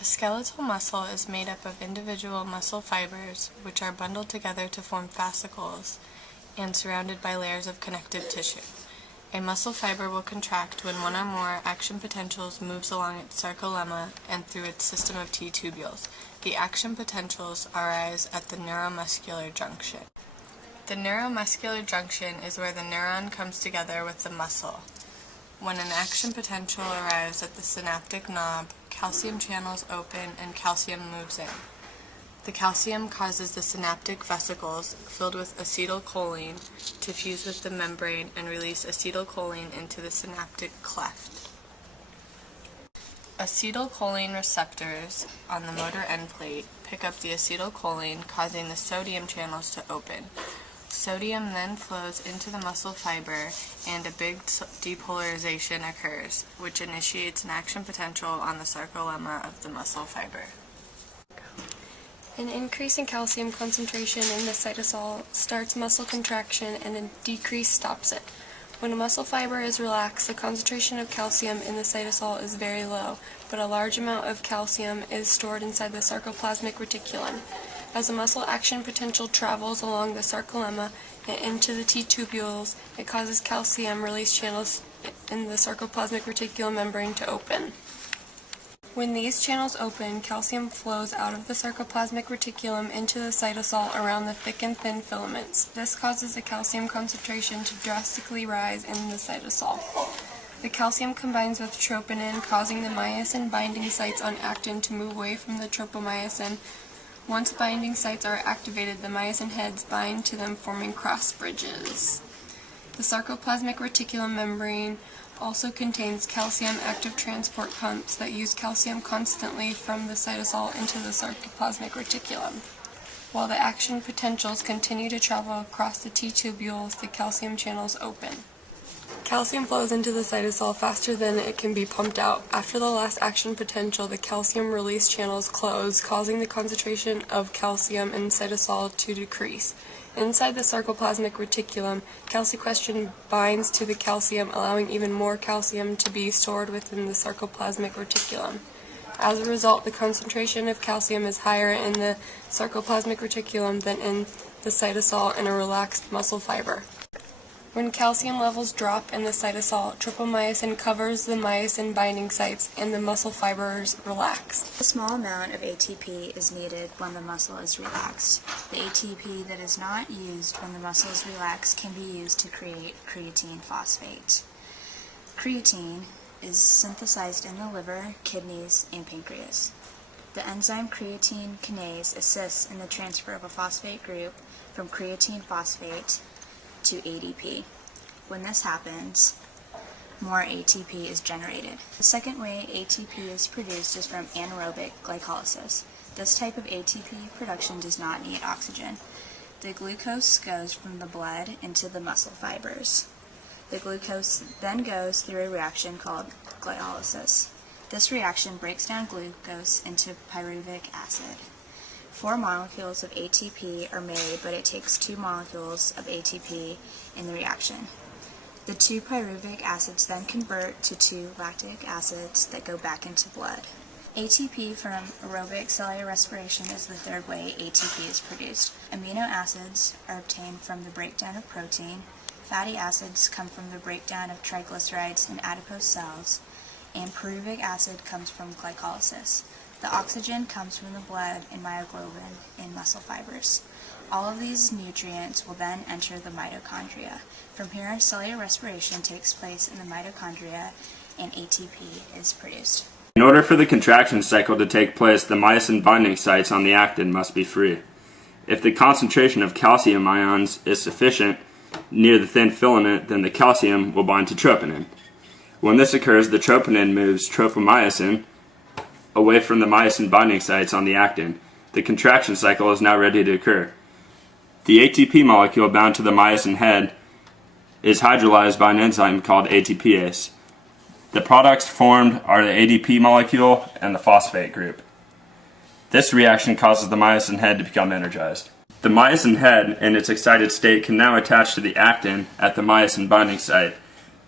A skeletal muscle is made up of individual muscle fibers which are bundled together to form fascicles and surrounded by layers of connective tissue. A muscle fiber will contract when one or more action potentials moves along its sarcolemma and through its system of T-tubules. The action potentials arise at the neuromuscular junction. The neuromuscular junction is where the neuron comes together with the muscle. When an action potential arrives at the synaptic knob, calcium channels open and calcium moves in. The calcium causes the synaptic vesicles, filled with acetylcholine, to fuse with the membrane and release acetylcholine into the synaptic cleft. Acetylcholine receptors on the motor end plate pick up the acetylcholine, causing the sodium channels to open. Sodium then flows into the muscle fiber and a big depolarization occurs, which initiates an action potential on the sarcolemma of the muscle fiber. An increase in calcium concentration in the cytosol starts muscle contraction and a decrease stops it. When a muscle fiber is relaxed, the concentration of calcium in the cytosol is very low, but a large amount of calcium is stored inside the sarcoplasmic reticulum. As the muscle action potential travels along the sarcolemma and into the T-tubules, it causes calcium release channels in the sarcoplasmic reticulum membrane to open. When these channels open, calcium flows out of the sarcoplasmic reticulum into the cytosol around the thick and thin filaments. This causes the calcium concentration to drastically rise in the cytosol. The calcium combines with troponin, causing the myosin binding sites on actin to move away from the tropomyosin. Once binding sites are activated, the myosin heads bind to them, forming cross bridges. The sarcoplasmic reticulum membrane also contains calcium active transport pumps that use calcium constantly from the cytosol into the sarcoplasmic reticulum. While the action potentials continue to travel across the T-tubules, the calcium channels open. Calcium flows into the cytosol faster than it can be pumped out. After the last action potential, the calcium release channels close, causing the concentration of calcium in cytosol to decrease. Inside the sarcoplasmic reticulum, calsequestrin binds to the calcium, allowing even more calcium to be stored within the sarcoplasmic reticulum. As a result, the concentration of calcium is higher in the sarcoplasmic reticulum than in the cytosol in a relaxed muscle fiber. When calcium levels drop in the cytosol, tropomyosin covers the myosin binding sites and the muscle fibers relax. A small amount of ATP is needed when the muscle is relaxed. The ATP that is not used when the muscle is relaxed can be used to create creatine phosphate. Creatine is synthesized in the liver, kidneys, and pancreas. The enzyme creatine kinase assists in the transfer of a phosphate group from creatine phosphate to ADP. When this happens, more ATP is generated. The second way ATP is produced is from anaerobic glycolysis. This type of ATP production does not need oxygen. The glucose goes from the blood into the muscle fibers. The glucose then goes through a reaction called glycolysis. This reaction breaks down glucose into pyruvic acid. 4 molecules of ATP are made, but it takes 2 molecules of ATP in the reaction. The 2 pyruvic acids then convert to 2 lactic acids that go back into blood. ATP from aerobic cellular respiration is the third way ATP is produced. Amino acids are obtained from the breakdown of protein. Fatty acids come from the breakdown of triglycerides in adipose cells, and pyruvic acid comes from glycolysis. The oxygen comes from the blood and myoglobin in muscle fibers. All of these nutrients will then enter the mitochondria. From here, cellular respiration takes place in the mitochondria and ATP is produced. In order for the contraction cycle to take place, the myosin binding sites on the actin must be free. If the concentration of calcium ions is sufficient near the thin filament, then the calcium will bind to troponin. When this occurs, the troponin moves tropomyosin away from the myosin binding sites on the actin. The contraction cycle is now ready to occur. The ATP molecule bound to the myosin head is hydrolyzed by an enzyme called ATPase. The products formed are the ADP molecule and the phosphate group. This reaction causes the myosin head to become energized. The myosin head in its excited state can now attach to the actin at the myosin binding site.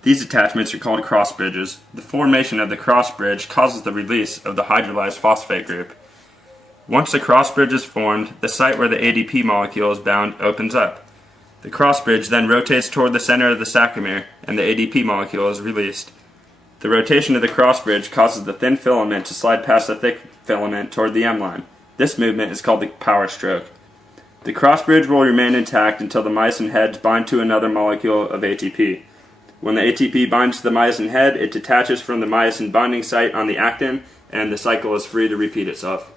These attachments are called cross bridges. The formation of the cross bridge causes the release of the hydrolyzed phosphate group. Once the cross bridge is formed, the site where the ADP molecule is bound opens up. The cross bridge then rotates toward the center of the sarcomere, and the ADP molecule is released. The rotation of the cross bridge causes the thin filament to slide past the thick filament toward the M line. This movement is called the power stroke. The cross bridge will remain intact until the myosin heads bind to another molecule of ATP. When the ATP binds to the myosin head, it detaches from the myosin binding site on the actin, and the cycle is free to repeat itself.